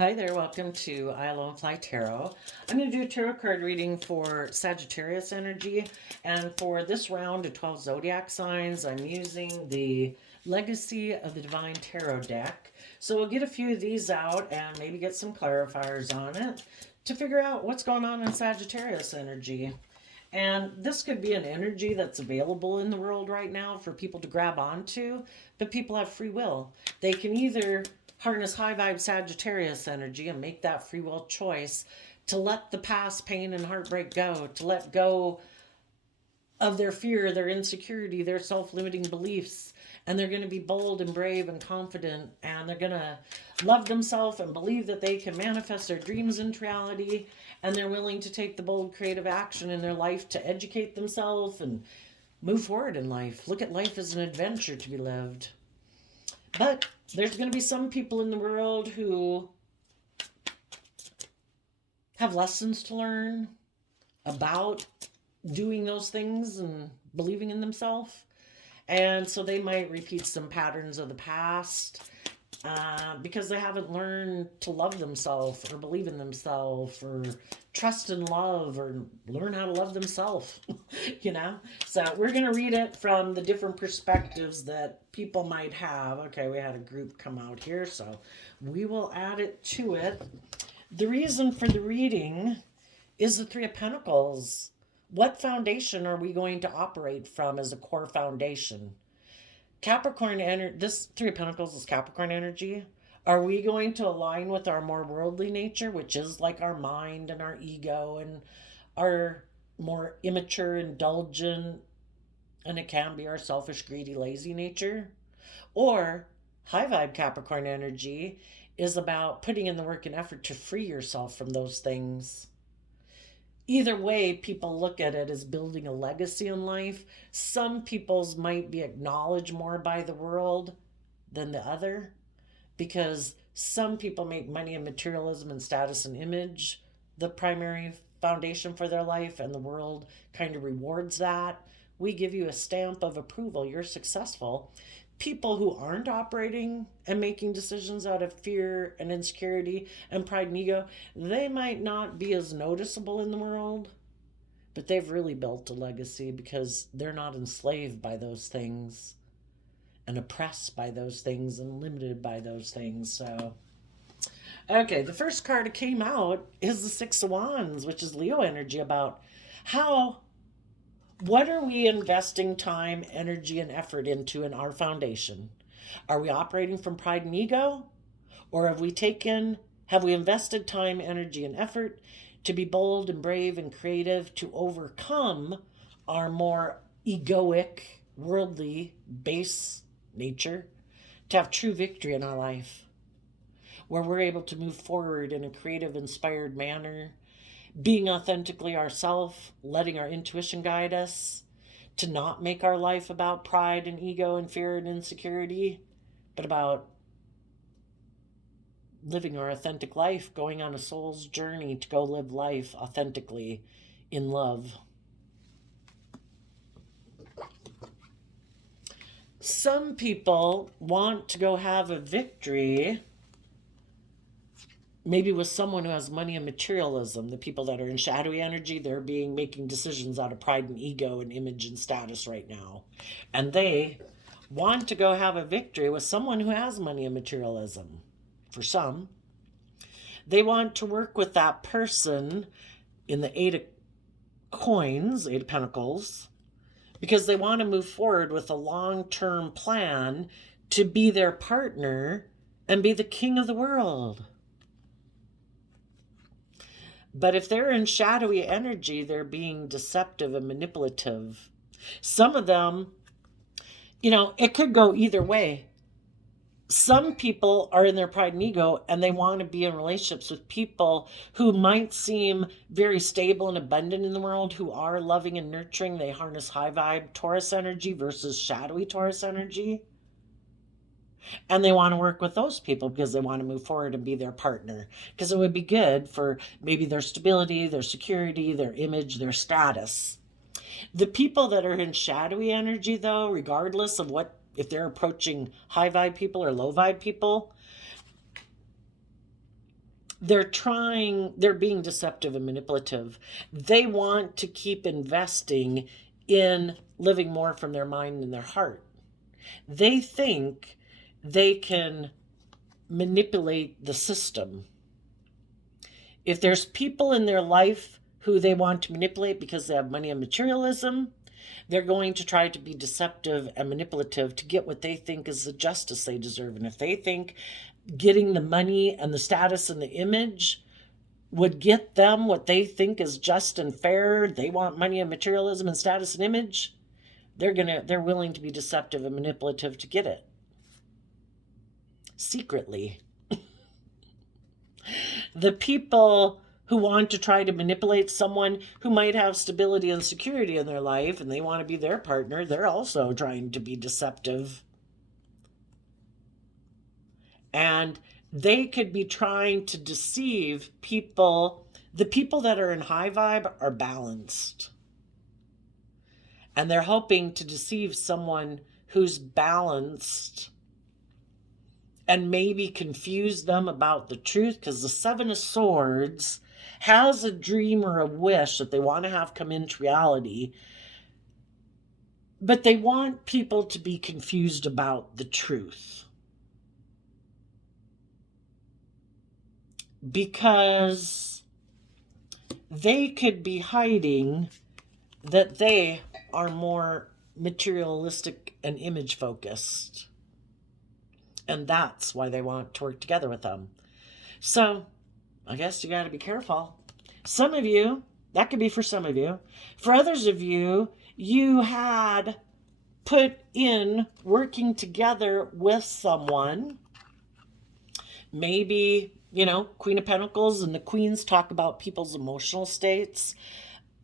Hi there, welcome to I Alone Fly Tarot. I'm going to do a tarot card reading for Sagittarius energy, and for this round of 12 zodiac signs, I'm using the Legacy of the Divine Tarot deck. So we'll get a few of these out and maybe get some clarifiers on it to figure out what's going on in Sagittarius energy. And this could be an energy that's available in the world right now for people to grab onto, but people have free will. They can either harness high vibe Sagittarius energy and make that free will choice to let the past pain and heartbreak go, to let go of their fear, their insecurity, their self limiting beliefs. And they're going to be bold and brave and confident, and they're going to love themselves and believe that they can manifest their dreams into reality. And they're willing to take the bold creative action in their life to educate themselves and move forward in life. Look at life as an adventure to be lived. But there's going to be some people in the world who have lessons to learn about doing those things and believing in themselves. And so they might repeat some patterns of the past because they haven't learned to love themselves or believe in themselves or trust and love or learn how to love themselves, you know? So we're going to read it from the different perspectives that people might have. Okay, we had a group come out here, so we will add it to it. The reason for the reading is the Three of Pentacles. What foundation are we going to operate from as a core foundation? Capricorn energy, this Three of Pentacles is Capricorn energy. Are we going to align with our more worldly nature, which is like our mind and our ego and our more immature, indulgent, and it can be our selfish, greedy, lazy nature? Or high vibe Capricorn energy is about putting in the work and effort to free yourself from those things. Either way, people look at it as building a legacy in life. Some people's might be acknowledged more by the world than the other, because some people make money and materialism and status and image the primary foundation for their life, and the world kind of rewards that. We give you a stamp of approval. You're successful. People who aren't operating and making decisions out of fear and insecurity and pride and ego, they might not be as noticeable in the world, but they've really built a legacy because they're not enslaved by those things and oppressed by those things and limited by those things. So, okay, the first card that came out is the Six of Wands, which is Leo energy, about what are we investing time, energy, and effort into in our foundation? Are we operating from pride and ego? Or have we invested time, energy, and effort to be bold and brave and creative to overcome our more egoic, worldly, base nature, to have true victory in our life, where we're able to move forward in a creative, inspired manner, being authentically ourselves, letting our intuition guide us, to not make our life about pride and ego and fear and insecurity, but about living our authentic life, going on a soul's journey to go live life authentically in love. Some people want to go have a victory maybe with someone who has money and materialism. The people that are in shadowy energy, they're making decisions out of pride and ego and image and status right now. And they want to go have a victory with someone who has money and materialism. For some, they want to work with that person in the Eight of Coins, Eight of Pentacles, because they want to move forward with a long-term plan to be their partner and be the king of the world. But if they're in shadowy energy, they're being deceptive and manipulative. Some of them, it could go either way. Some people are in their pride and ego, and they want to be in relationships with people who might seem very stable and abundant in the world, who are loving and nurturing. They harness high vibe Taurus energy versus shadowy Taurus energy. And they want to work with those people because they want to move forward and be their partner. Because it would be good for maybe their stability, their security, their image, their status. The people that are in shadowy energy, though, regardless of if they're approaching high vibe people or low vibe people, they're being deceptive and manipulative. They want to keep investing in living more from their mind and their heart. They think they can manipulate the system. If there's people in their life who they want to manipulate because they have money and materialism, they're going to try to be deceptive and manipulative to get what they think is the justice they deserve. And if they think getting the money and the status and the image would get them what they think is just and fair, they want money and materialism and status and image, they're willing to be deceptive and manipulative to get it. Secretly. The people who want to try to manipulate someone who might have stability and security in their life and they want to be their partner, they're also trying to be deceptive. And they could be trying to deceive people. The people that are in high vibe are balanced. And they're hoping to deceive someone who's balanced and maybe confuse them about the truth, because the Seven of Swords has a dream or a wish that they want to have come into reality, but they want people to be confused about the truth. Because they could be hiding that they are more materialistic and image focused. And that's why they want to work together with them. So, I guess you got to be careful. Some of you, that could be for some of you. For others of you, you had put in working together with someone. Maybe, Queen of Pentacles and the Queens talk about people's emotional states.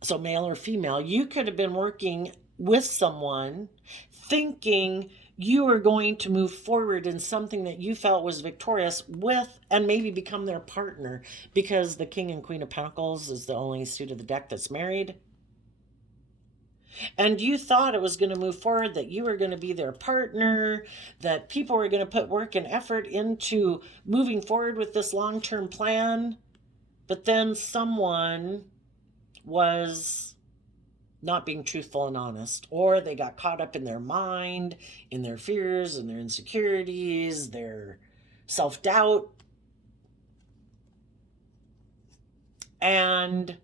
So male or female, you could have been working with someone thinking you are going to move forward in something that you felt was victorious with and maybe become their partner, because the King and Queen of Pentacles is the only suit of the deck that's married. And you thought it was going to move forward, that you were going to be their partner, that people were going to put work and effort into moving forward with this long-term plan. But then someone was not being truthful and honest, or they got caught up in their mind, in their fears and their insecurities, their self-doubt. And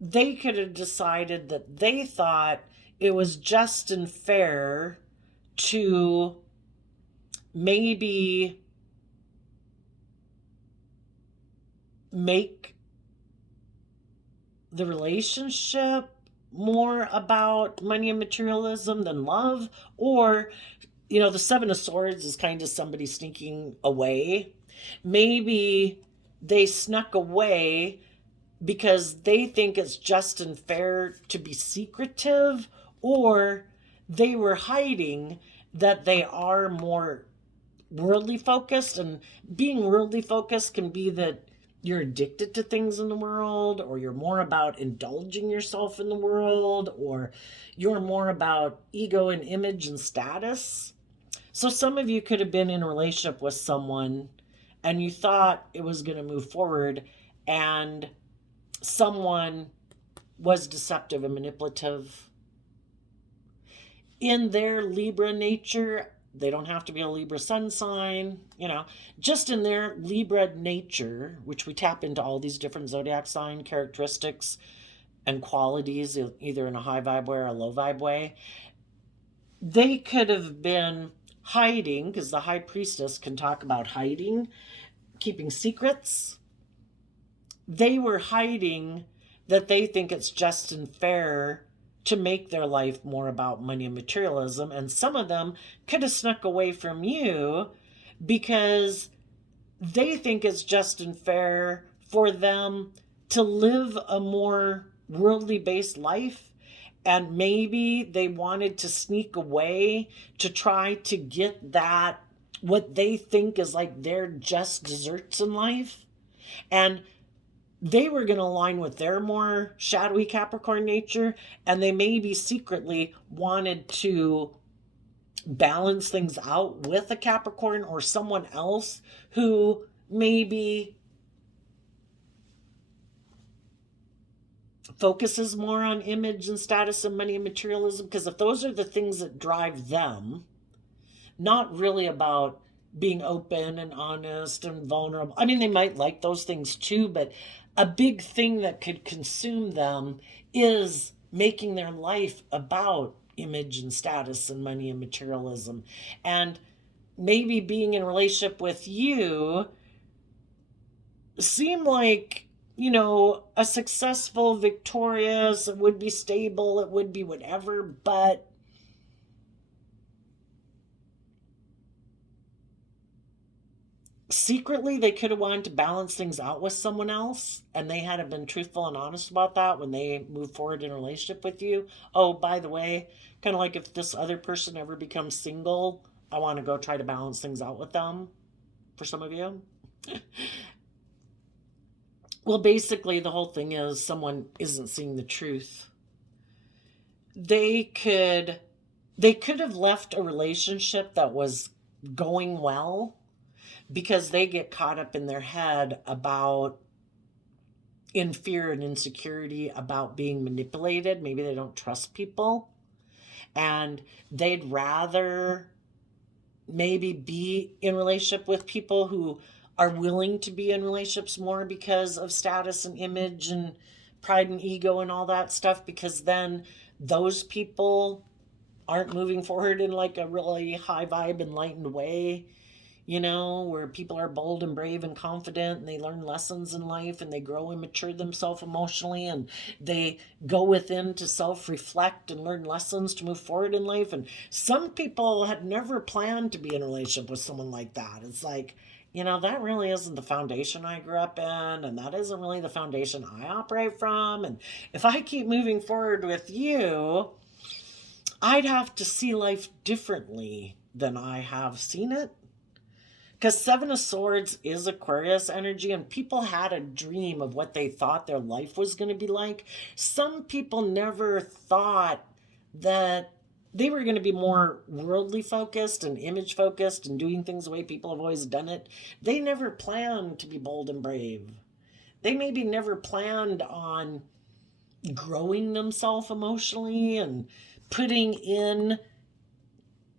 they could have decided that they thought it was just and fair to maybe make the relationship more about money and materialism than love. Or, the Seven of Swords is kind of somebody sneaking away. Maybe they snuck away because they think it's just and fair to be secretive, or they were hiding that they are more worldly focused. And being worldly focused can be that you're addicted to things in the world, or you're more about indulging yourself in the world, or you're more about ego and image and status. So some of you could have been in a relationship with someone and you thought it was going to move forward, and someone was deceptive and manipulative. In their Libra nature, they don't have to be a Libra sun sign, just in their Libra nature, which we tap into all these different zodiac sign characteristics and qualities, either in a high vibe way or a low vibe way. They could have been hiding, because the High Priestess can talk about hiding, keeping secrets. They were hiding that they think it's just and fair to make their life more about money and materialism. And some of them could have snuck away from you because they think it's just and fair for them to live a more worldly based life. And maybe they wanted to sneak away to try to get that, what they think is like their just desserts in life. And they were going to align with their more shadowy Capricorn nature, and they maybe secretly wanted to balance things out with a Capricorn or someone else who maybe focuses more on image and status and money and materialism, because if those are the things that drive them, not really about being open and honest and vulnerable. I mean, they might like those things too, but a big thing that could consume them is making their life about image and status and money and materialism. And maybe being in a relationship with you seem like, you know, a successful, victorious, it would be stable, it would be whatever, but secretly they could have wanted to balance things out with someone else, and they hadn't been truthful and honest about that when they moved forward in a relationship with you. Oh, by the way, kind of like if this other person ever becomes single, I want to go try to balance things out with them, for some of you. Well, basically the whole thing is someone isn't seeing the truth. They could have left a relationship that was going well because they get caught up in their head about, in fear and insecurity about being manipulated. Maybe they don't trust people, and they'd rather maybe be in relationship with people who are willing to be in relationships more because of status and image and pride and ego and all that stuff, because then those people aren't moving forward in like a really high vibe, enlightened way, you know, where people are bold and brave and confident, and they learn lessons in life, and they grow and mature themselves emotionally, and they go within to self-reflect and learn lessons to move forward in life. And some people had never planned to be in a relationship with someone like that. It's like, you know, that really isn't the foundation I grew up in, and that isn't really the foundation I operate from. And if I keep moving forward with you, I'd have to see life differently than I have seen it. Because Seven of Swords is Aquarius energy, and people had a dream of what they thought their life was going to be like. Some people never thought that they were going to be more worldly focused and image focused and doing things the way people have always done it. They never planned to be bold and brave. They maybe never planned on growing themselves emotionally and putting in,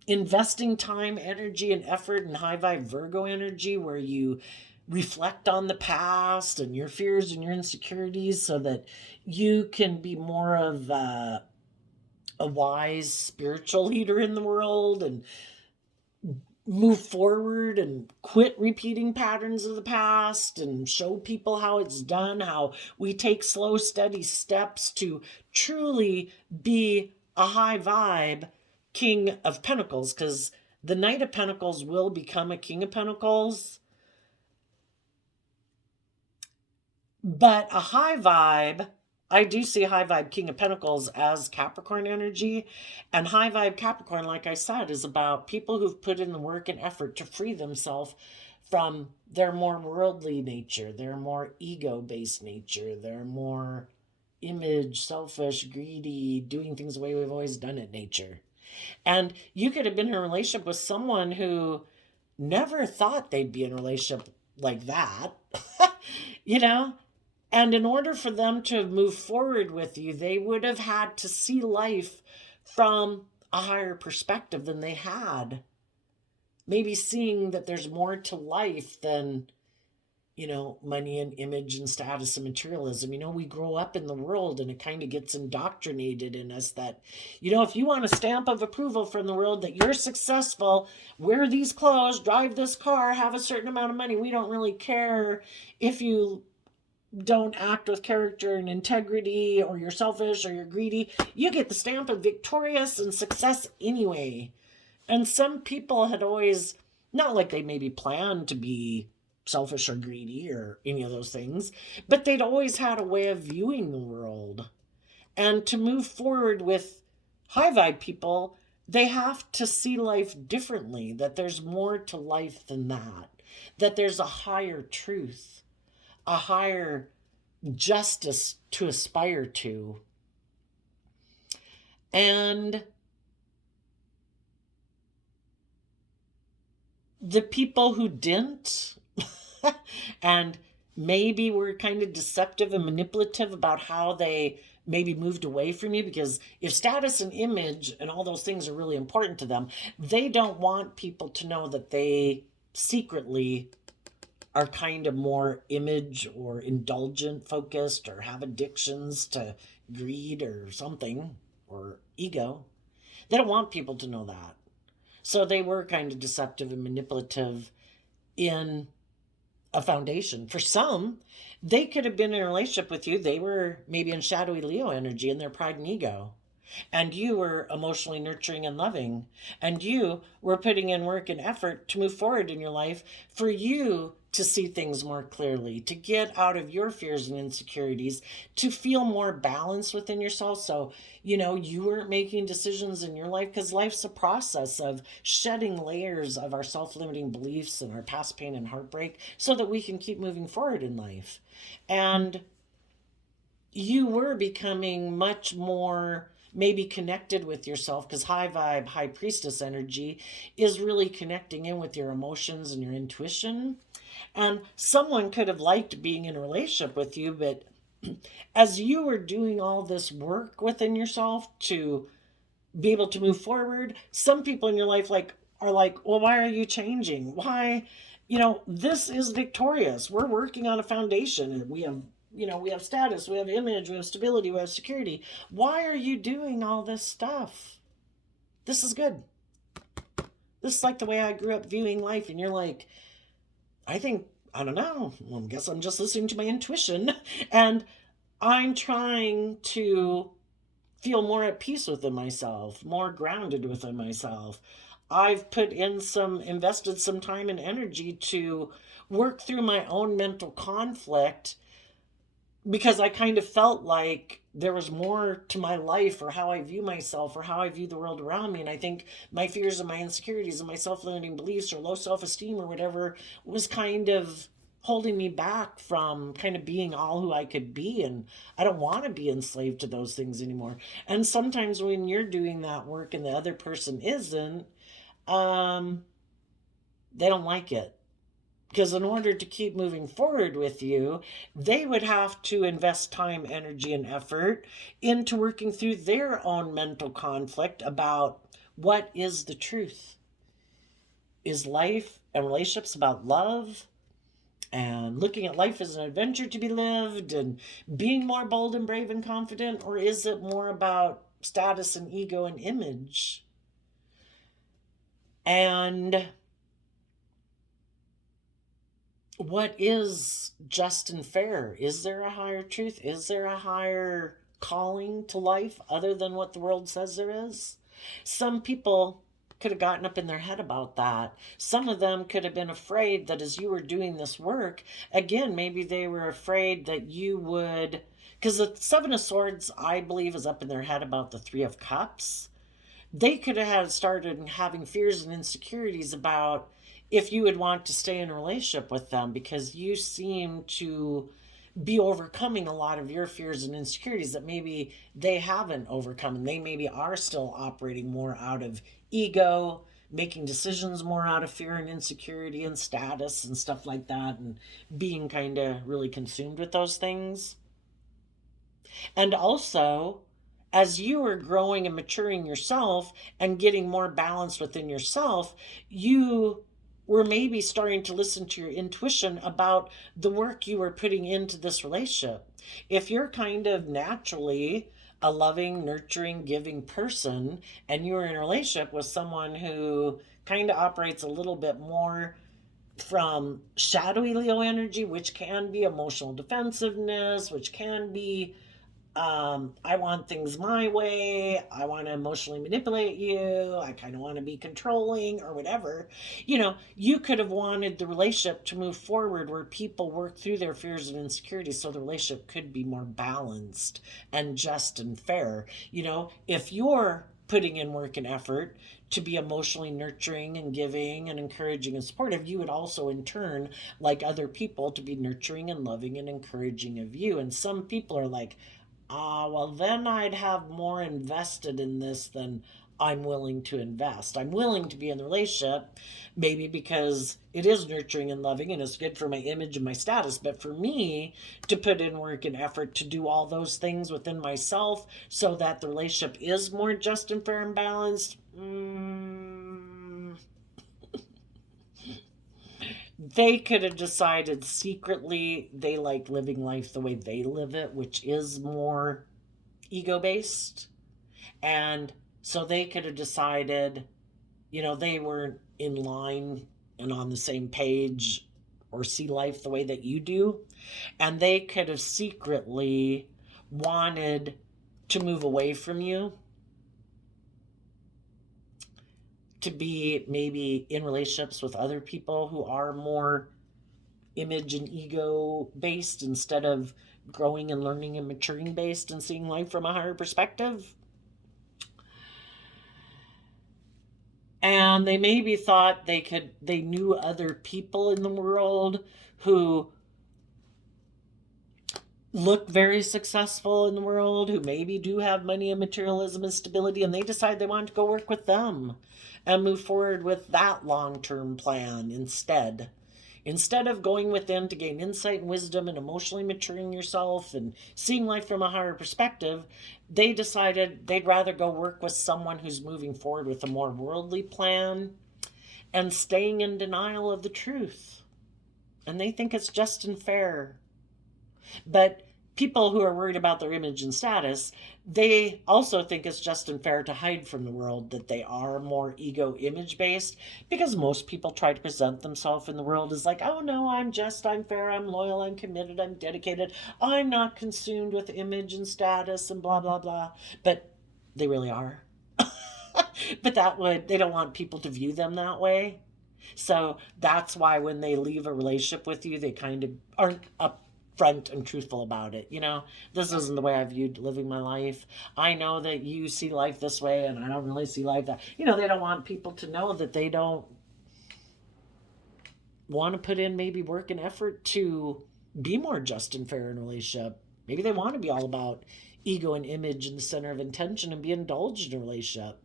investing time, energy, and effort in high vibe Virgo energy, where you reflect on the past and your fears and your insecurities so that you can be more of a wise spiritual leader in the world and move forward and quit repeating patterns of the past and show people how it's done, how we take slow, steady steps to truly be a high vibe King of Pentacles, because the Knight of Pentacles will become a King of Pentacles. But a high vibe, I do see a high vibe King of Pentacles as Capricorn energy. And high vibe Capricorn, like I said, is about people who've put in the work and effort to free themselves from their more worldly nature, their more ego-based nature, their more image, selfish, greedy, doing things the way we've always done it nature. And you could have been in a relationship with someone who never thought they'd be in a relationship like that, you know? And in order for them to move forward with you, they would have had to see life from a higher perspective than they had. Maybe seeing that there's more to life than, you know, money and image and status and materialism. You know, we grow up in the world and it kind of gets indoctrinated in us that, you know, if you want a stamp of approval from the world that you're successful, wear these clothes, drive this car, have a certain amount of money, we don't really care if you don't act with character and integrity, or you're selfish or you're greedy. You get the stamp of victorious and success anyway. And some people had always, not like they maybe planned to be selfish or greedy or any of those things, but they'd always had a way of viewing the world. And to move forward with high vibe people, they have to see life differently, that there's more to life than that there's a higher truth, a higher justice to aspire to. And the people who didn't, and maybe were kind of deceptive and manipulative about how they maybe moved away from you, because if status and image and all those things are really important to them, they don't want people to know that they secretly are kind of more image or indulgent focused or have addictions to greed or something, or ego. They don't want people to know that. So they were kind of deceptive and manipulative in a foundation. For some, they could have been in a relationship with you. They were maybe in shadowy Leo energy in their pride and ego. And you were emotionally nurturing and loving. And you were putting in work and effort to move forward in your life for you to see things more clearly, to get out of your fears and insecurities, to feel more balance within yourself. So, you weren't making decisions in your life, because life's a process of shedding layers of our self-limiting beliefs and our past pain and heartbreak so that we can keep moving forward in life. And you were becoming much more maybe connected with yourself, because high vibe, high priestess energy is really connecting in with your emotions and your intuition. And someone could have liked being in a relationship with you, but as you were doing all this work within yourself to be able to move forward, some people in your life are like, well, why are you changing? Why? This is victorious. We're working on a foundation, and we have status, we have image, we have stability, we have security. Why are you doing all this stuff? This is good. This is like the way I grew up viewing life. And you're like, I don't know. Well, I guess I'm just listening to my intuition. And I'm trying to feel more at peace within myself, more grounded within myself. I've invested some time and energy to work through my own mental conflict, because I kind of felt like there was more to my life, or how I view myself, or how I view the world around me. And I think my fears and my insecurities and my self-limiting beliefs or low self-esteem or whatever was kind of holding me back from kind of being all who I could be. And I don't want to be enslaved to those things anymore. And sometimes when you're doing that work and the other person isn't, they don't like it. Because in order to keep moving forward with you, they would have to invest time, energy, and effort into working through their own mental conflict about what is the truth. Is life and relationships about love and looking at life as an adventure to be lived and being more bold and brave and confident? Or is it more about status and ego and image? And what is just and fair? Is there a higher truth? Is there a higher calling to life other than what the world says there is? Some people could have gotten up in their head about that. Some of them could have been afraid that as you were doing this work, again, maybe they were afraid that you would, because the Seven of Swords, I believe, is up in their head about the Three of Cups. They could have started having fears and insecurities about if you would want to stay in a relationship with them, because you seem to be overcoming a lot of your fears and insecurities that maybe they haven't overcome. And they maybe are still operating more out of ego, making decisions more out of fear and insecurity and status and stuff like that, and being kind of really consumed with those things. And also, as you are growing and maturing yourself and getting more balance within yourself, you were maybe starting to listen to your intuition about the work you were putting into this relationship. If you're kind of naturally a loving, nurturing, giving person, and you're in a relationship with someone who kind of operates a little bit more from shadowy Leo energy, which can be emotional defensiveness, which can be I want things my way. I want to emotionally manipulate you. I kind of want to be controlling or whatever. You could have wanted the relationship to move forward where people work through their fears and insecurities so the relationship could be more balanced and just and fair. If you're putting in work and effort to be emotionally nurturing and giving and encouraging and supportive, you would also in turn like other people to be nurturing and loving and encouraging of you. And some people are like, well, then I'd have more invested in this than I'm willing to invest. I'm willing to be in the relationship, maybe because it is nurturing and loving and it's good for my image and my status. But for me to put in work and effort to do all those things within myself so that the relationship is more just and fair and balanced, they could have decided secretly they like living life the way they live it, which is more ego based. And so they could have decided, they weren't in line and on the same page or see life the way that you do. And they could have secretly wanted to move away from you, to be maybe in relationships with other people who are more image and ego based instead of growing and learning and maturing based and seeing life from a higher perspective. And they maybe thought they knew other people in the world who look very successful in the world, who maybe do have money and materialism and stability, and they decide they want to go work with them and move forward with that long-term plan instead. Instead of going within to gain insight and wisdom and emotionally maturing yourself and seeing life from a higher perspective, they decided they'd rather go work with someone who's moving forward with a more worldly plan and staying in denial of the truth. And they think it's just and fair. But people who are worried about their image and status, they also think it's just and fair to hide from the world that they are more ego image based, because most people try to present themselves in the world as like, oh no, I'm fair, I'm loyal, I'm committed, I'm dedicated, I'm not consumed with image and status and blah blah blah. But they really are. But they don't want people to view them that way. So that's why when they leave a relationship with you, they kind of aren't upfront and truthful about it. This isn't the way I viewed living my life. I know that you see life this way and I don't really see life that. They don't want people to know that they don't want to put in maybe work and effort to be more just and fair in a relationship. Maybe they want to be all about ego and image in the center of intention and be indulged in a relationship.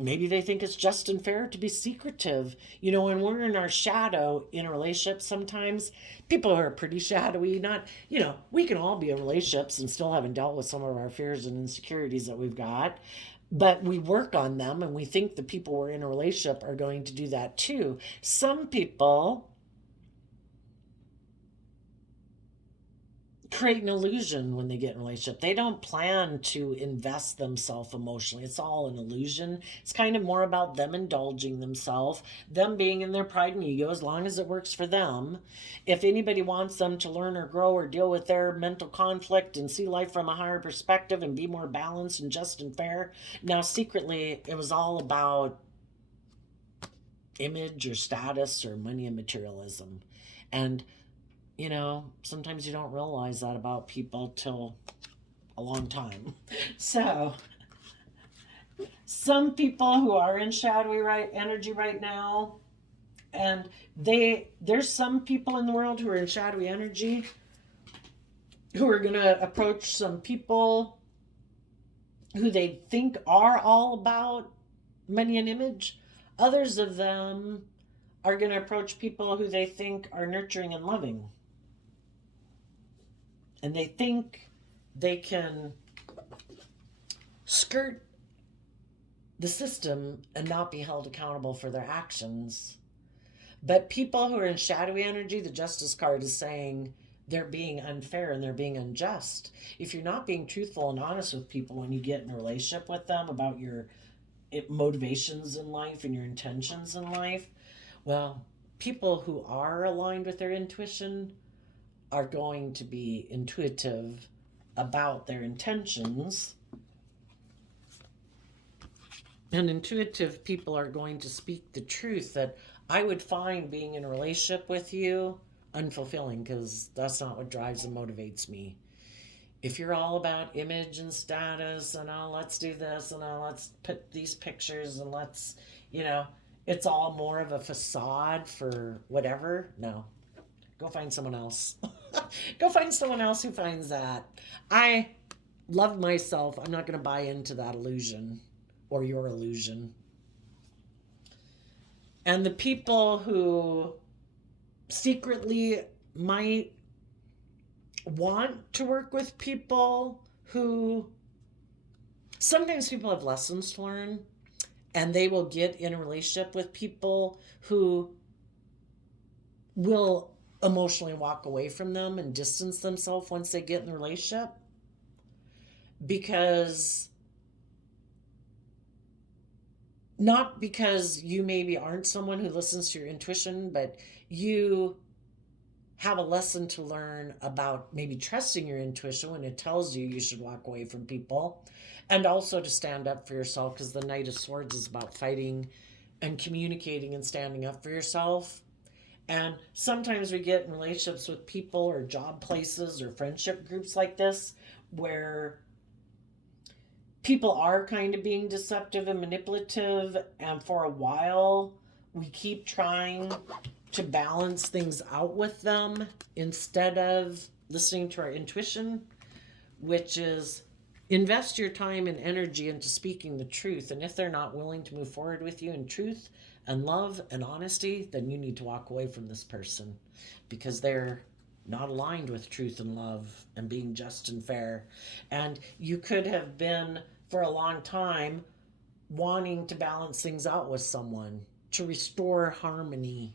Maybe they think it's just and fair to be secretive. When we're in our shadow in a relationship, sometimes people who are pretty shadowy, we can all be in relationships and still haven't dealt with some of our fears and insecurities that we've got. But we work on them and we think the people we're in a relationship are going to do that too. Some people create an illusion when they get in a relationship. They don't plan to invest themselves emotionally. It's all an illusion. It's kind of more about them indulging themselves, them being in their pride and ego as long as it works for them. If anybody wants them to learn or grow or deal with their mental conflict and see life from a higher perspective and be more balanced and just and fair, now secretly it was all about image or status or money and materialism. And sometimes you don't realize that about people till a long time. So, some people who are in shadowy energy right now, and there's some people in the world who are in shadowy energy who are going to approach some people who they think are all about money and image. Others of them are going to approach people who they think are nurturing and loving. And they think they can skirt the system and not be held accountable for their actions. But people who are in shadowy energy, the Justice card is saying they're being unfair and they're being unjust. If you're not being truthful and honest with people when you get in a relationship with them about your motivations in life and your intentions in life, well, people who are aligned with their intuition are going to be intuitive about their intentions. And intuitive people are going to speak the truth that I would find being in a relationship with you unfulfilling, because that's not what drives and motivates me. If you're all about image and status and let's do this and let's put these pictures and let's, it's all more of a facade for whatever, no. Go find someone else. Go find someone else who finds that. I love myself, I'm not going to buy into that illusion or your illusion. And the people who secretly might want to work with people who sometimes people have lessons to learn, and they will get in a relationship with people who will emotionally walk away from them and distance themselves once they get in the relationship, because not because you maybe aren't someone who listens to your intuition, but you have a lesson to learn about maybe trusting your intuition when it tells you you should walk away from people, and also to stand up for yourself, because the Knight of Swords is about fighting and communicating and standing up for yourself. And sometimes we get in relationships with people or job places or friendship groups like this where people are kind of being deceptive and manipulative, and for a while we keep trying to balance things out with them instead of listening to our intuition, which is invest your time and energy into speaking the truth. And if they're not willing to move forward with you in truth and love and honesty, then you need to walk away from this person, because they're not aligned with truth and love and being just and fair. And you could have been for a long time wanting to balance things out with someone to restore harmony.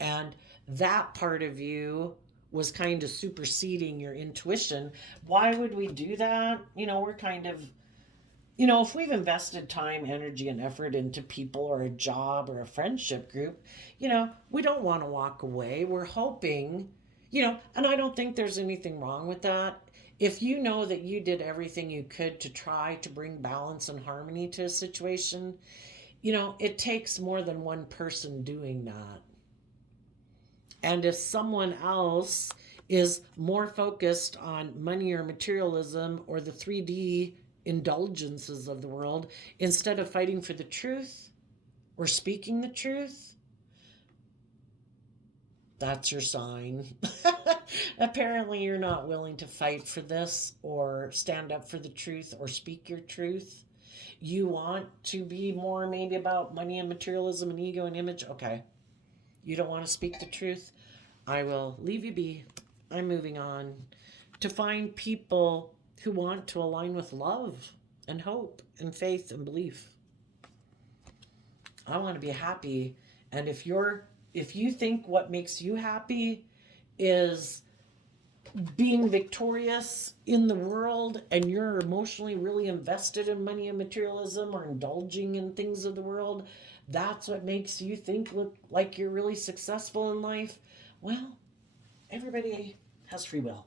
And that part of you was kind of superseding your intuition. Why would we do that? We're kind of, if we've invested time, energy, and effort into people or a job or a friendship group, we don't want to walk away. We're hoping, and I don't think there's anything wrong with that. If you know that you did everything you could to try to bring balance and harmony to a situation, it takes more than one person doing that. And if someone else is more focused on money or materialism or the 3D indulgences of the world, instead of fighting for the truth or speaking the truth, that's your sign. Apparently you're not willing to fight for this or stand up for the truth or speak your truth. You want to be more maybe about money and materialism and ego and image. Okay. You don't want to speak the truth? I will leave you be. I'm moving on to find people who want to align with love and hope and faith and belief. I want to be happy. And if you think what makes you happy is being victorious in the world, and you're emotionally really invested in money and materialism or indulging in things of the world, that's what makes you look like you're really successful in life, well, everybody has free will.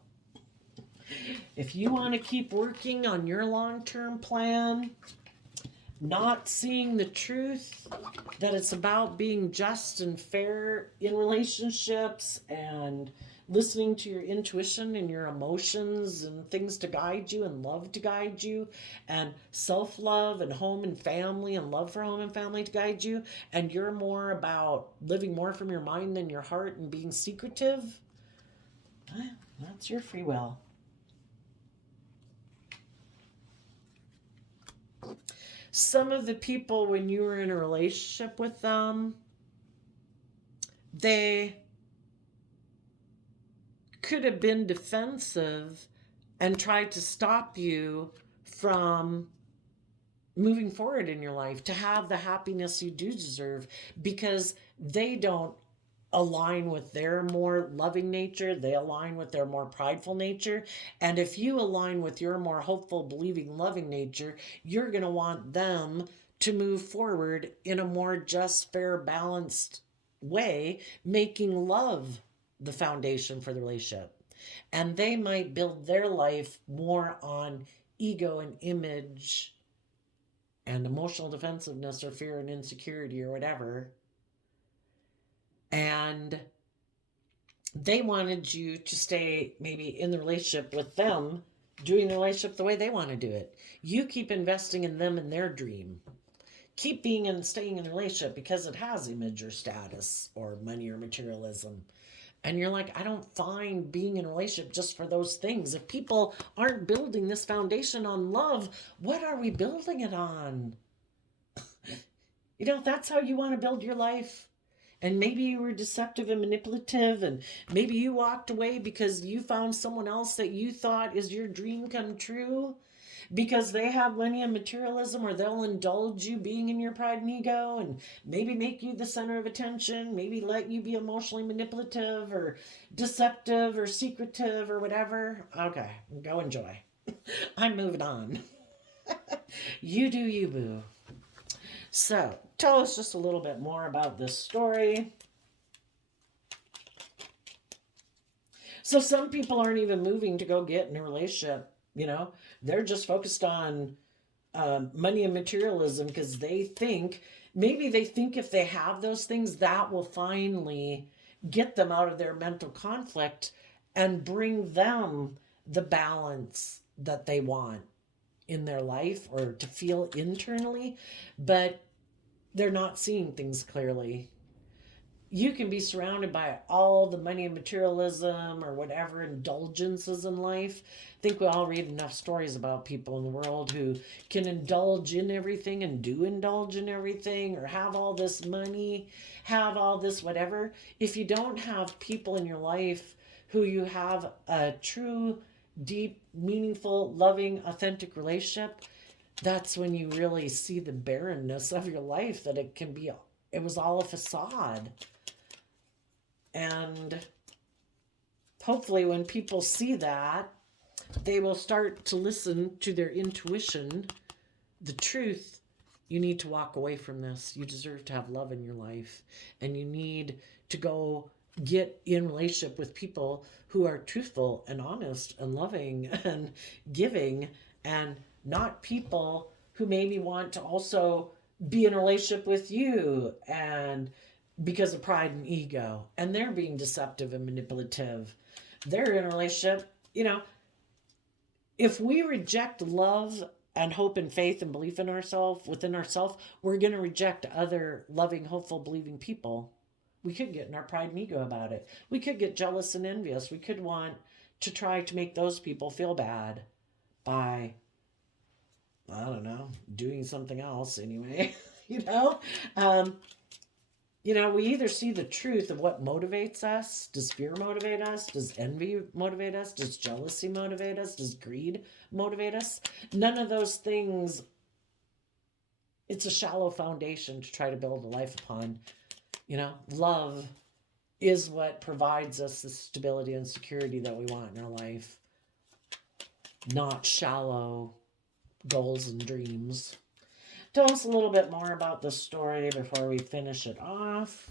If you want to keep working on your long-term plan, not seeing the truth, that it's about being just and fair in relationships, and listening to your intuition and your emotions and things to guide you and love to guide you, and self-love and home and family and love for home and family to guide you, and you're more about living more from your mind than your heart and being secretive, that's your free will. Some of the people, when you were in a relationship with them, they could have been defensive and tried to stop you from moving forward in your life, to have the happiness you do deserve, because they don't align with their more loving nature. They align with their more prideful nature. And if you align with your more hopeful, believing, loving nature, you're going to want them to move forward in a more just, fair, balanced way, making love the foundation for the relationship. And they might build their life more on ego and image and emotional defensiveness or fear and insecurity or whatever. And they wanted you to stay maybe in the relationship with them, doing the relationship the way they want to do it. You keep investing in them and their dream. Keep staying in the relationship because it has image or status or money or materialism. And you're like, I don't find being in a relationship just for those things. If people aren't building this foundation on love, what are we building it on? That's how you want to build your life. And maybe you were deceptive and manipulative, and maybe you walked away because you found someone else that you thought is your dream come true because they have money and materialism, or they'll indulge you being in your pride and ego and maybe make you the center of attention, maybe let you be emotionally manipulative or deceptive or secretive or whatever. Okay, go enjoy. I'm moving on. You do you, boo. So, tell us just a little bit more about this story. So, some people aren't even moving to go get in a relationship. They're just focused on money and materialism because maybe they think if they have those things, that will finally get them out of their mental conflict and bring them the balance that they want in their life or to feel internally, but they're not seeing things clearly. You can be surrounded by all the money and materialism or whatever indulgences in life. I think we all read enough stories about people in the world who can indulge in everything and do indulge in everything, or have all this money, have all this whatever. If you don't have people in your life who you have a true, deep, meaningful, loving, authentic relationship, that's when you really see the barrenness of your life, that it was all a facade. And hopefully when people see that, they will start to listen to their intuition, the truth. You need to walk away from this. You deserve to have love in your life. And you need to go get in relationship with people who are truthful and honest and loving and giving, and not people who maybe want to also be in a relationship with you and because of pride and ego, and they're being deceptive and manipulative. They're in a relationship, if we reject love and hope and faith and belief in ourselves, within ourselves, we're going to reject other loving, hopeful, believing people. We could get in our pride and ego about it. We could get jealous and envious. We could want to try to make those people feel bad by, I don't know, doing something else anyway. We either see the truth of what motivates us. Does fear motivate us? Does envy motivate us? Does jealousy motivate us? Does greed motivate us? None of those things. It's a shallow foundation to try to build a life upon. Love is what provides us the stability and security that we want in our life, not shallow goals and dreams. Tell us a little bit more about the story before we finish it off.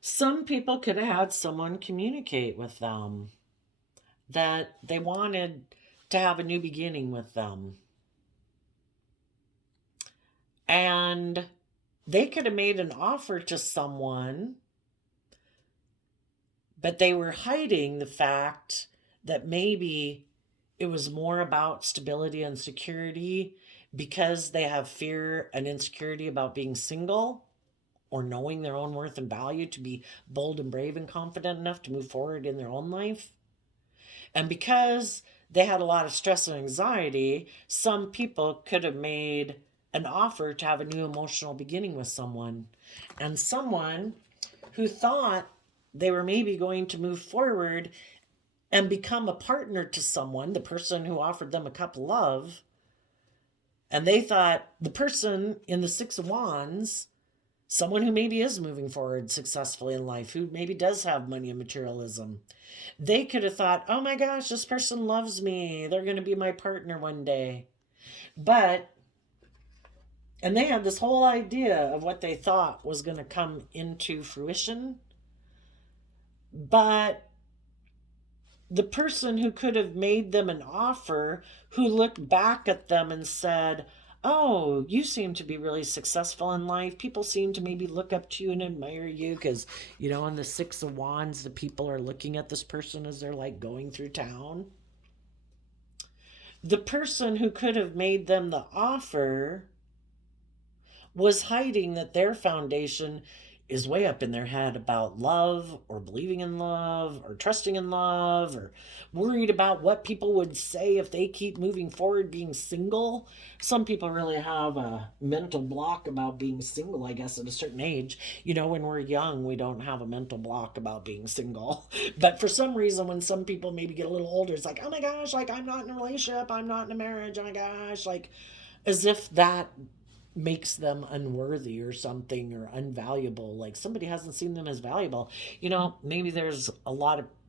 Some people could have had someone communicate with them that they wanted to have a new beginning with them. And they could have made an offer to someone, but they were hiding the fact that maybe it was more about stability and security because they have fear and insecurity about being single or knowing their own worth and value to be bold and brave and confident enough to move forward in their own life. And because they had a lot of stress and anxiety, some people could have made an offer to have a new emotional beginning with someone. And someone who thought they were maybe going to move forward and become a partner to someone, the person who offered them a cup of love, and they thought the person in the Six of Wands, someone who maybe is moving forward successfully in life, who maybe does have money and materialism, they could have thought, oh my gosh, this person loves me. They're going to be my partner one day. And they had this whole idea of what they thought was going to come into fruition. But the person who could have made them an offer, who looked back at them and said, oh, you seem to be really successful in life. People seem to maybe look up to you and admire you because, on the Six of Wands, the people are looking at this person as they're like going through town. The person who could have made them the offer was hiding that their foundation is way up in their head about love or believing in love or trusting in love or worried about what people would say if they keep moving forward being single. Some people really have a mental block about being single, I guess, at a certain age. When we're young, we don't have a mental block about being single. But for some reason, when some people maybe get a little older, it's like, oh my gosh, like I'm not in a relationship, I'm not in a marriage, oh my gosh, like as if that makes them unworthy or something or unvaluable, like somebody hasn't seen them as valuable. Maybe there's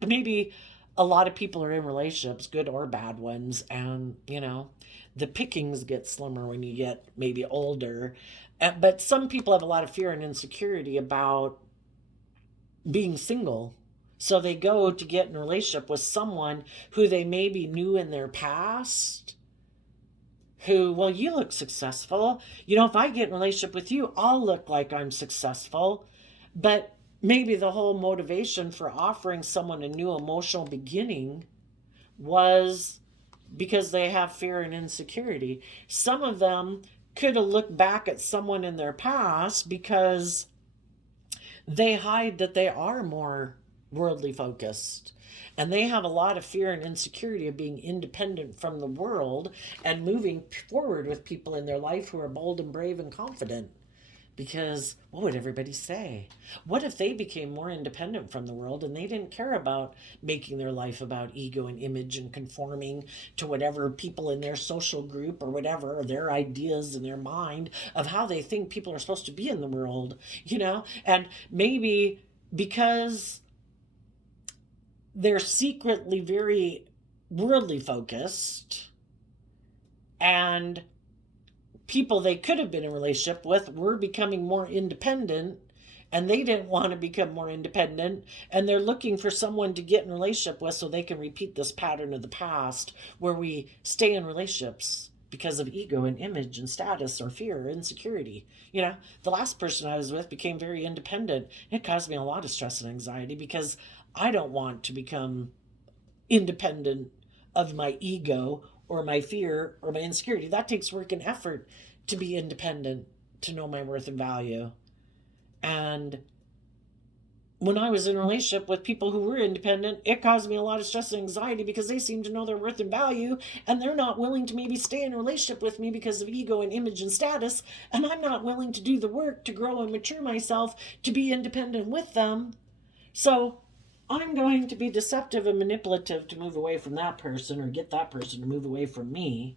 maybe a lot of people are in relationships, good or bad ones, and the pickings get slimmer when you get maybe older. But some people have a lot of fear and insecurity about being single, so they go to get in a relationship with someone who they maybe knew in their past, who, well, you look successful. If I get in a relationship with you, I'll look like I'm successful. But maybe the whole motivation for offering someone a new emotional beginning was because they have fear and insecurity. Some of them could have looked back at someone in their past because they hide that they are more worldly focused. And they have a lot of fear and insecurity of being independent from the world and moving forward with people in their life who are bold and brave and confident. Because what would everybody say? What if they became more independent from the world and they didn't care about making their life about ego and image and conforming to whatever people in their social group or whatever, or their ideas in their mind of how they think people are supposed to be in the world, And maybe because they're secretly very worldly focused, and people they could have been in a relationship with were becoming more independent, and they didn't want to become more independent, and they're looking for someone to get in a relationship with so they can repeat this pattern of the past where we stay in relationships because of ego and image and status or fear or insecurity. The last person I was with became very independent. It caused me a lot of stress and anxiety because I don't want to become independent of my ego or my fear or my insecurity. That takes work and effort to be independent, to know my worth and value. And when I was in a relationship with people who were independent, it caused me a lot of stress and anxiety because they seem to know their worth and value, and they're not willing to maybe stay in a relationship with me because of ego and image and status, and I'm not willing to do the work to grow and mature myself to be independent with them. So I'm going to be deceptive and manipulative to move away from that person or get that person to move away from me,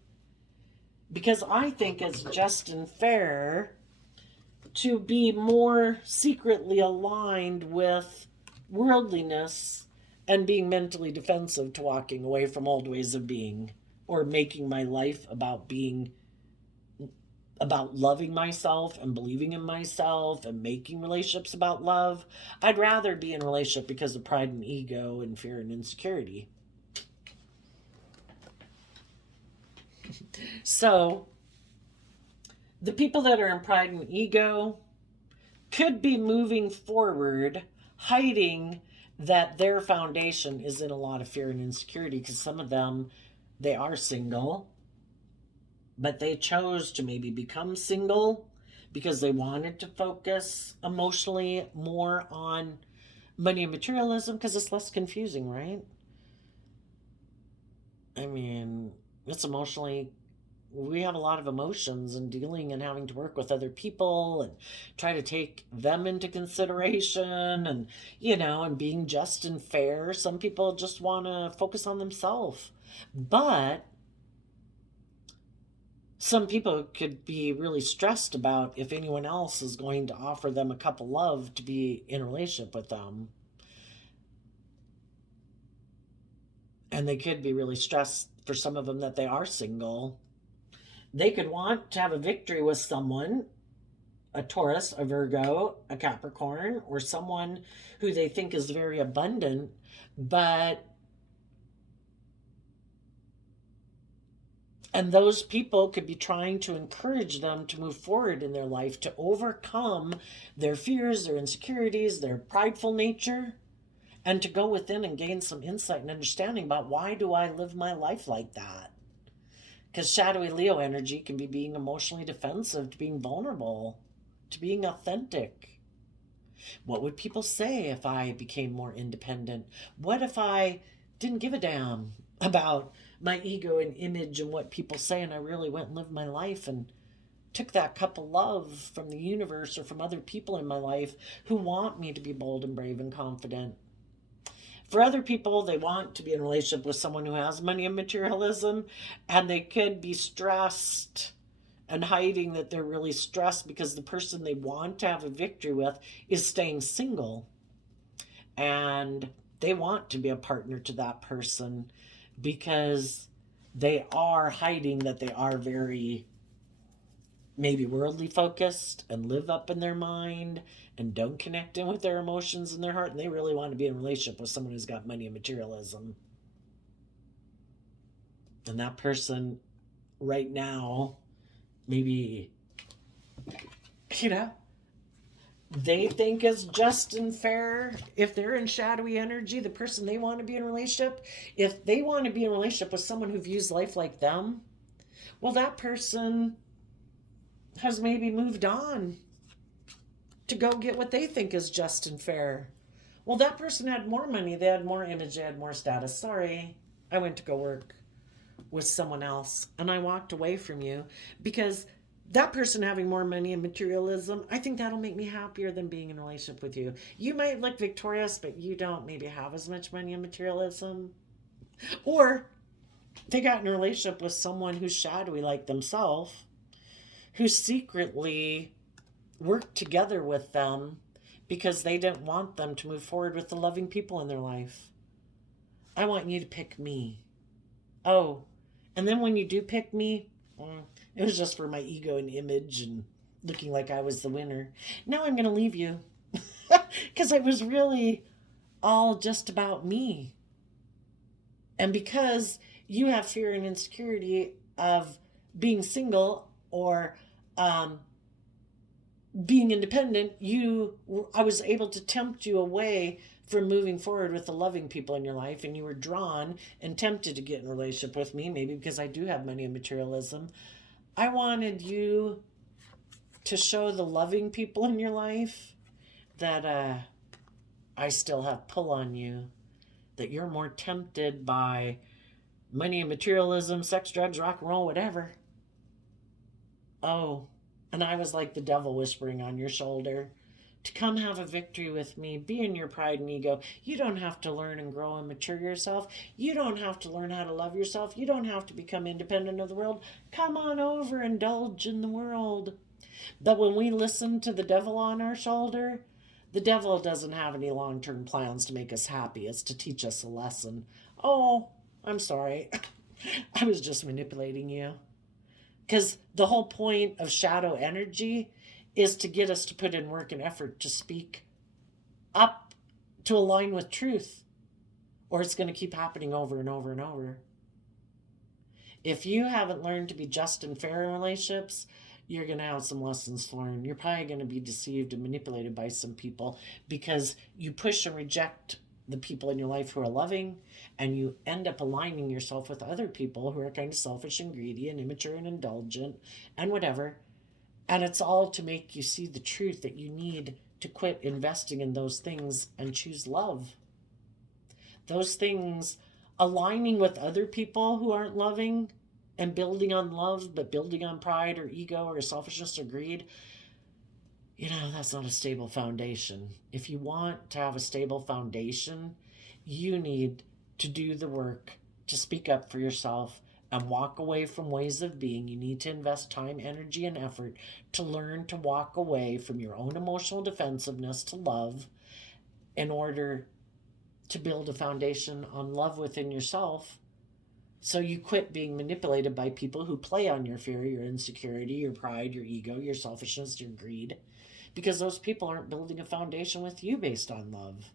because I think it's just and fair to be more secretly aligned with worldliness and being mentally defensive to walking away from old ways of being, or making my life about loving myself and believing in myself and making relationships about love. I'd rather be in a relationship because of pride and ego and fear and insecurity. So the people that are in pride and ego could be moving forward hiding that their foundation is in a lot of fear and insecurity, because some of them, they are single, but they chose to maybe become single because they wanted to focus emotionally more on money and materialism because it's less confusing, right? I mean, it's emotionally, we have a lot of emotions and dealing and having to work with other people and try to take them into consideration, and and being just and fair. Some people just want to focus on themselves, but some people could be really stressed about if anyone else is going to offer them a cup of love to be in a relationship with them. And they could be really stressed, for some of them, that they are single. They could want to have a victory with someone, a Taurus, a Virgo, a Capricorn, or someone who they think is very abundant, but And those people could be trying to encourage them to move forward in their life, to overcome their fears, their insecurities, their prideful nature, and to go within and gain some insight and understanding about why do I live my life like that? Because shadowy Leo energy can be being emotionally defensive, to being vulnerable, to being authentic. What would people say if I became more independent? What if I didn't give a damn about my ego and image and what people say, and I really went and lived my life and took that cup of love from the universe or from other people in my life who want me to be bold and brave and confident? For other people, they want to be in a relationship with someone who has money and materialism, and they could be stressed and hiding that they're really stressed because the person they want to have a victory with is staying single. And they want to be a partner to that person because they are hiding that they are very maybe worldly focused and live up in their mind and don't connect in with their emotions in their heart, and they really want to be in a relationship with someone who's got money and materialism. And that person right now, maybe, they think is just and fair. If they're in shadowy energy, the person they want to be in a relationship, if they want to be in a relationship with someone who views life like them, well, that person has maybe moved on to go get what they think is just and fair. Well, that person had more money, they had more image, they had more status. Sorry, I went to go work with someone else and I walked away from you because that person having more money and materialism, I think that'll make me happier than being in a relationship with you. You might look victorious, but you don't maybe have as much money and materialism. Or they got in a relationship with someone who's shadowy like themselves, who secretly worked together with them because they didn't want them to move forward with the loving people in their life. I want you to pick me. Oh, and then when you do pick me, it was just for my ego and image and looking like I was the winner. Now I'm going to leave you because it was really all just about me. And because you have fear and insecurity of being single or being independent, I was able to tempt you away from moving forward with the loving people in your life, and you were drawn and tempted to get in a relationship with me, maybe because I do have money and materialism. I wanted you to show the loving people in your life that I still have pull on you, that you're more tempted by money and materialism, sex, drugs, rock and roll, whatever. Oh, and I was like the devil whispering on your shoulder to come have a victory with me. Be in your pride and ego. You don't have to learn and grow and mature yourself. You don't have to learn how to love yourself. You don't have to become independent of the world. Come on over, indulge in the world. But when we listen to the devil on our shoulder, the devil doesn't have any long-term plans to make us happy. It's to teach us a lesson. Oh, I'm sorry. I was just manipulating you. Because the whole point of shadow energy is to get us to put in work and effort to speak up, to align with truth, or it's going to keep happening over and over and over. If you haven't learned to be just and fair in relationships, you're going to have some lessons to learn. You're probably going to be deceived and manipulated by some people because you push and reject the people in your life who are loving, and you end up aligning yourself with other people who are kind of selfish and greedy and immature and indulgent and whatever. And it's all to make you see the truth that you need to quit investing in those things and choose love. Those things, aligning with other people who aren't loving and building on love, but building on pride or ego or selfishness or greed, that's not a stable foundation. If you want to have a stable foundation, you need to do the work to speak up for yourself and walk away from ways of being. You need to invest time, energy, and effort to learn to walk away from your own emotional defensiveness to love in order to build a foundation on love within yourself. So you quit being manipulated by people who play on your fear, your insecurity, your pride, your ego, your selfishness, your greed, because those people aren't building a foundation with you based on love.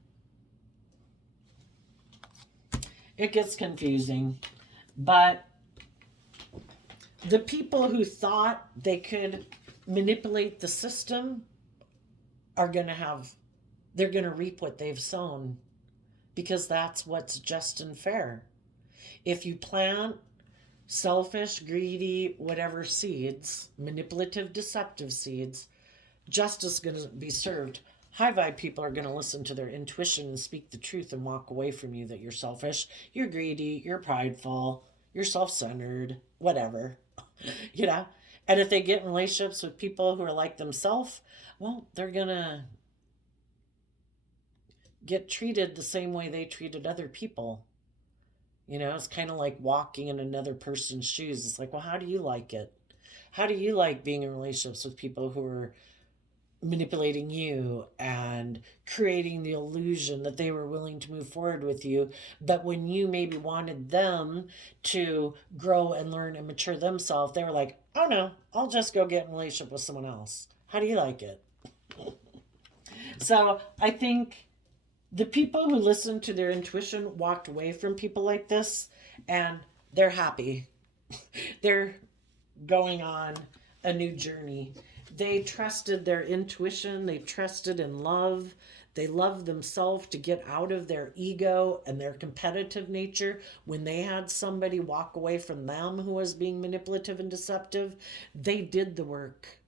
It gets confusing, but The people who thought they could manipulate the system are going to have, they're going to reap what they've sown, because that's what's just and fair. If you plant selfish, greedy, whatever seeds, manipulative, deceptive seeds, justice is going to be served. High vibe people are going to listen to their intuition and speak the truth and walk away from you that you're selfish, you're greedy, you're prideful, you're self centered, whatever. you know? And if they get in relationships with people who are like themselves, well, they're going to get treated the same way they treated other people. It's kind of like walking in another person's shoes. It's like, well, how do you like it? How do you like being in relationships with people who are manipulating you and creating the illusion that they were willing to move forward with you, but when you maybe wanted them to grow and learn and mature themselves, they were like, oh no, I'll just go get in a relationship with someone else. How do you like it? So I think the people who listened to their intuition walked away from people like this, and they're happy. They're going on a new journey. They trusted their intuition. They trusted in love. They loved themselves to get out of their ego and their competitive nature. When they had somebody walk away from them who was being manipulative and deceptive, they did the work.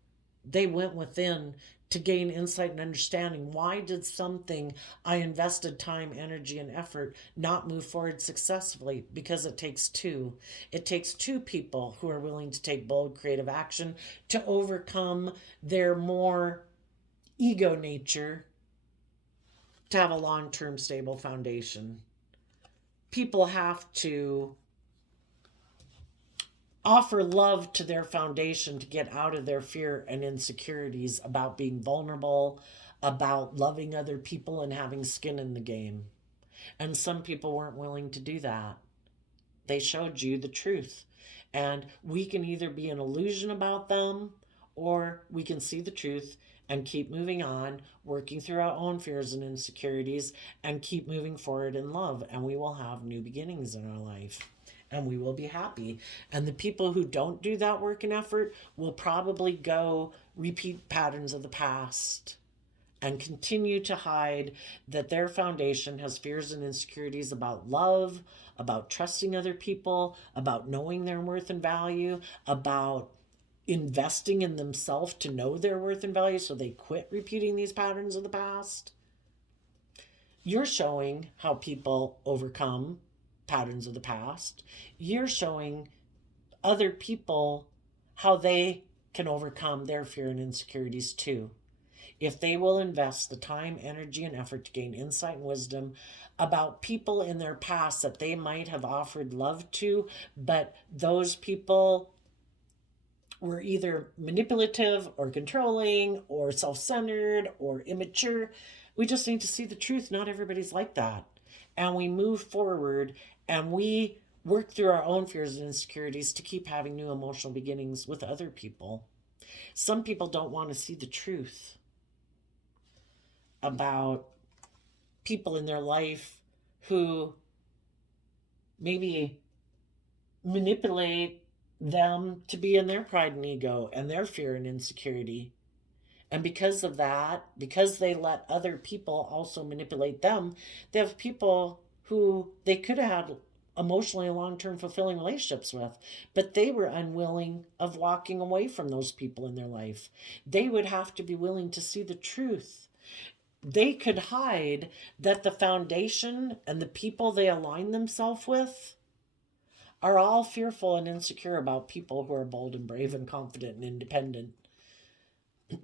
They went within to gain insight and understanding. Why did something I invested time, energy, and effort not move forward successfully? Because it takes two. It takes two people who are willing to take bold, creative action to overcome their more ego nature to have a long-term stable foundation. People have to offer love to their foundation to get out of their fear and insecurities about being vulnerable, about loving other people and having skin in the game. And some people weren't willing to do that. They showed you the truth. And we can either be an illusion about them, or we can see the truth and keep moving on, working through our own fears and insecurities, and keep moving forward in love. And we will have new beginnings in our life. And we will be happy. And the people who don't do that work and effort will probably go repeat patterns of the past and continue to hide that their foundation has fears and insecurities about love, about trusting other people, about knowing their worth and value, about investing in themselves to know their worth and value, so they quit repeating these patterns of the past. You're showing how people overcome patterns of the past. You're showing other people how they can overcome their fear and insecurities too, if they will invest the time, energy, and effort to gain insight and wisdom about people in their past that they might have offered love to, but those people were either manipulative or controlling or self-centered or immature. We just need to see the truth. Not everybody's like that. And we move forward and we work through our own fears and insecurities to keep having new emotional beginnings with other people. Some people don't want to see the truth about people in their life who maybe manipulate them to be in their pride and ego and their fear and insecurity. And because of that, because they let other people also manipulate them, they have people who they could have had emotionally long-term fulfilling relationships with, but they were unwilling of walking away from those people in their life. They would have to be willing to see the truth. They could hide that the foundation and the people they align themselves with are all fearful and insecure about people who are bold and brave and confident and independent.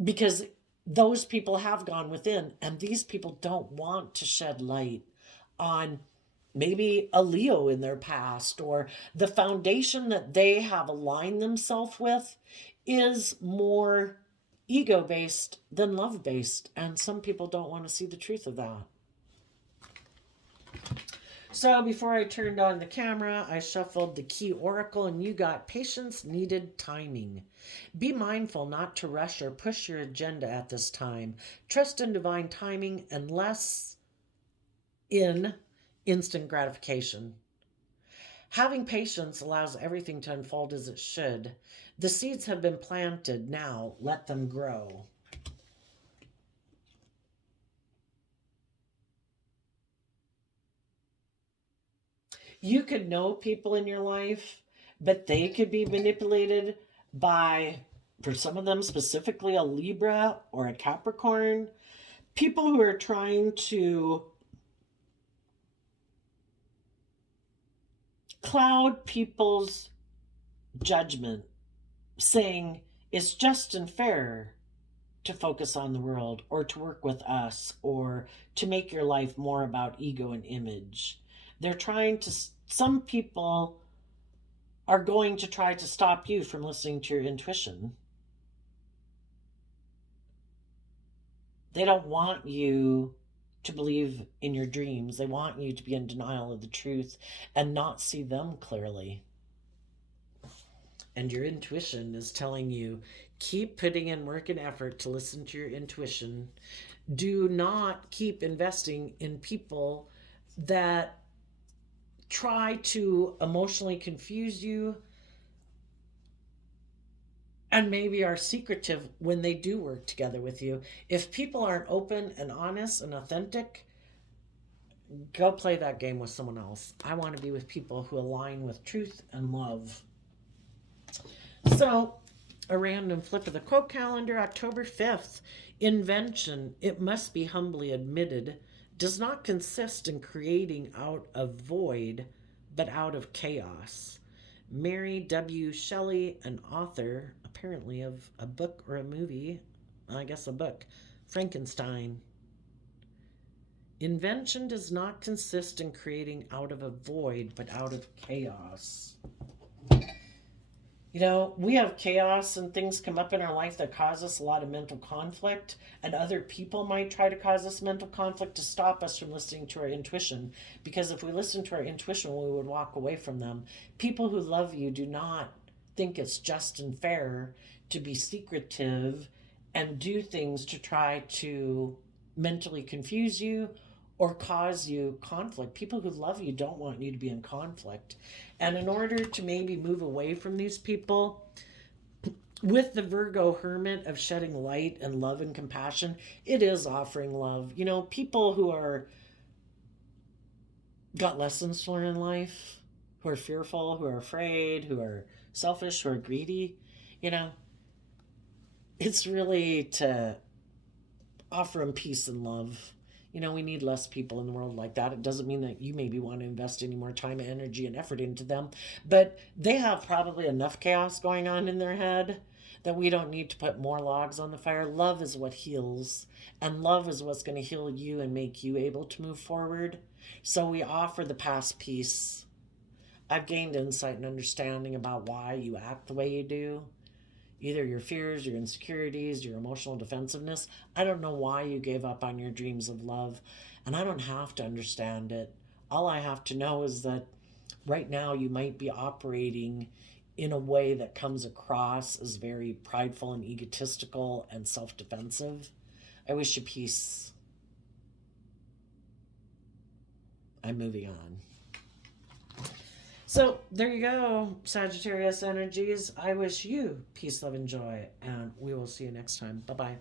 Because those people have gone within, and these people don't want to shed light on maybe a Leo in their past, or the foundation that they have aligned themselves with is more ego-based than love-based, and some people don't want to see the truth of that. So before I turned on the camera, I shuffled the key oracle, and you got patience needed timing. Be mindful not to rush or push your agenda at this time. Trust in divine timing and less in instant gratification. Having patience allows everything to unfold as it should. The seeds have been planted. Now let them grow. You could know people in your life, but they could be manipulated by, for some of them specifically, a Libra or a Capricorn. People who are trying to cloud people's judgment, saying it's just and fair to focus on the world or to work with us or to make your life more about ego and image. They're trying to, some people are going to try to stop you from listening to your intuition. They don't want you to believe in your dreams. They want you to be in denial of the truth and not see them clearly. And your intuition is telling you, keep putting in work and effort to listen to your intuition. Do not keep investing in people that try to emotionally confuse you and maybe are secretive when they do work together with you. If people aren't open and honest and authentic, go play that game with someone else. I want to be with people who align with truth and love. So, a random flip of the quote calendar, October 5th. Invention, it must be humbly admitted, does not consist in creating out of void, but out of chaos. Mary W. Shelley, an author, apparently of a book or a movie, I guess a book, Frankenstein. Invention does not consist in creating out of a void, but out of chaos. You know, we have chaos and things come up in our life that cause us a lot of mental conflict, and other people might try to cause us mental conflict to stop us from listening to our intuition. Because if we listen to our intuition, we would walk away from them. People who love you do not think it's just and fair to be secretive and do things to try to mentally confuse you or cause you conflict. People who love you don't want you to be in conflict. And in order to maybe move away from these people, with the Virgo hermit of shedding light and love and compassion, it is offering love. You know, people who are got lessons to learn in life, who are fearful, who are afraid, who are selfish, who are greedy, you know, it's really to offer them peace and love. You know, we need less people in the world like that. It doesn't mean that you maybe want to invest any more time, energy, and effort into them, but they have probably enough chaos going on in their head that we don't need to put more logs on the fire. Love is what heals, and love is what's going to heal you and make you able to move forward. So we offer the past peace. I've gained insight and understanding about why you act the way you do. Either your fears, your insecurities, your emotional defensiveness. I don't know why you gave up on your dreams of love, and I don't have to understand it. All I have to know is that right now you might be operating in a way that comes across as very prideful and egotistical and self-defensive. I wish you peace. I'm moving on. So there you go, Sagittarius energies. I wish you peace, love, and joy, and we will see you next time. Bye-bye.